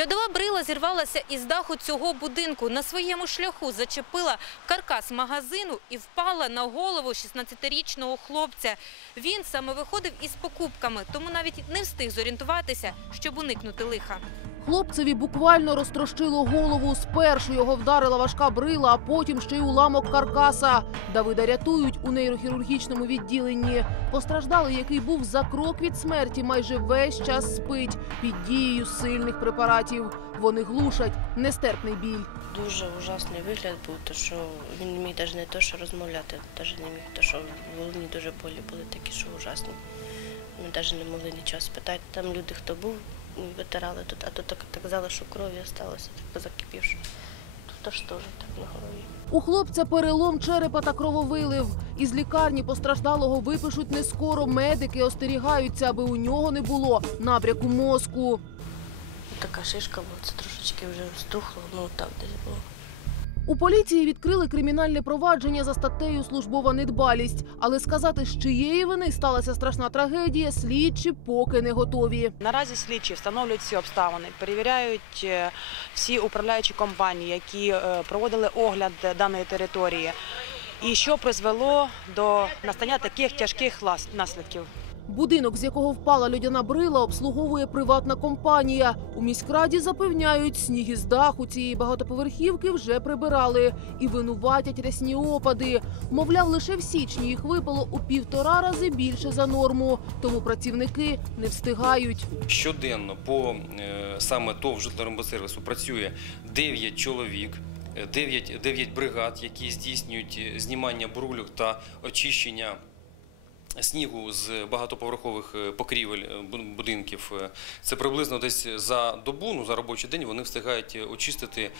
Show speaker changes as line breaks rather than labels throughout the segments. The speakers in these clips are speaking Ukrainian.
Льодова брила зірвалася із даху цього будинку. На своєму шляху зачепила каркас магазину і впала на голову 16-річного хлопця. Він саме виходив із покупками, тому навіть не встиг зорієнтуватися, щоб уникнути лиха.
Хлопцеві буквально розтрощило голову. Спершу його вдарила важка брила, а потім ще й уламок каркаса. Давида рятують у нейрохірургічному відділенні. Постраждалий, який був за крок від смерті, майже весь час спить під дією сильних препаратів. Вони глушать нестерпний біль.
Дуже ужасний вигляд був, то що він не міг навіть не то, що розмовляти, навіть не міг, то що в головні дуже болі були такі, що ужасні. Ми навіть не могли нічого спитати. Там люди, хто був, витирали тут, а тут так, так казали, що крові залишилося, так позакипівши. Тут аж теж так на голові.
У хлопця перелом черепа та крововилив. Із лікарні постраждалого випишуть не скоро. Медики остерігаються, аби у нього не було набряку мозку.
Така шишка була, це трошечки вже стухло, ну так десь було.
У поліції відкрили кримінальне провадження за статтею службова недбалість, але сказати, з чиєї вини сталася страшна трагедія, слідчі поки не готові.
Наразі слідчі встановлюють всі обставини, перевіряють е, всі управляючі компанії, які е, проводили огляд даної території, і що призвело до настання таких тяжких наслідків.
Будинок, з якого впала людяна брила, обслуговує приватна компанія. У міськраді запевняють, сніг із даху цієї багатоповерхівки вже прибирали і винуватять рясні опади. Мовляв, лише в січні їх випало у півтора рази більше за норму, тому працівники не встигають.
Щоденно по е, саме ТОВ житлорембосервісу працює 9 чоловік, е, 9, 9 бригад, які здійснюють е, знімання брулюк та очищення снігу з багатоповерхових е, покрівель е, будинків. Е, Це приблизно десь за добу, ну за робочий день вони встигають очистити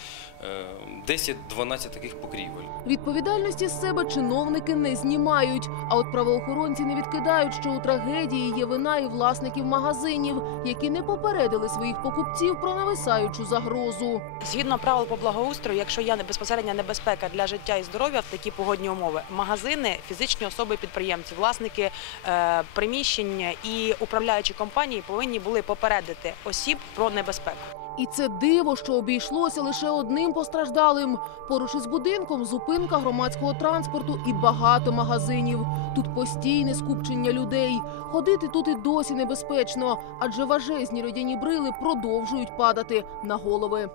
е, 10-12 таких покрівель.
Відповідальності з себе чиновники не знімають. А от правоохоронці не відкидають, що у трагедії є вина і власників магазинів, які не попередили своїх покупців про нависаючу загрозу.
Згідно правил по благоустрою, якщо є безпосередня небезпека для життя і здоров'я в такі погодні умови, магазини, фізичні особи підприємці, власники е, приміщення і управляючі компанії повинні були попередити осіб про небезпеку.
І це диво, що обійшлося лише одним постраждалим. Поруч із будинком зупинка громадського транспорту і багато магазинів. Тут постійне скупчення людей. Ходити тут і досі небезпечно, адже важезні льодяні брили продовжують падати на голови.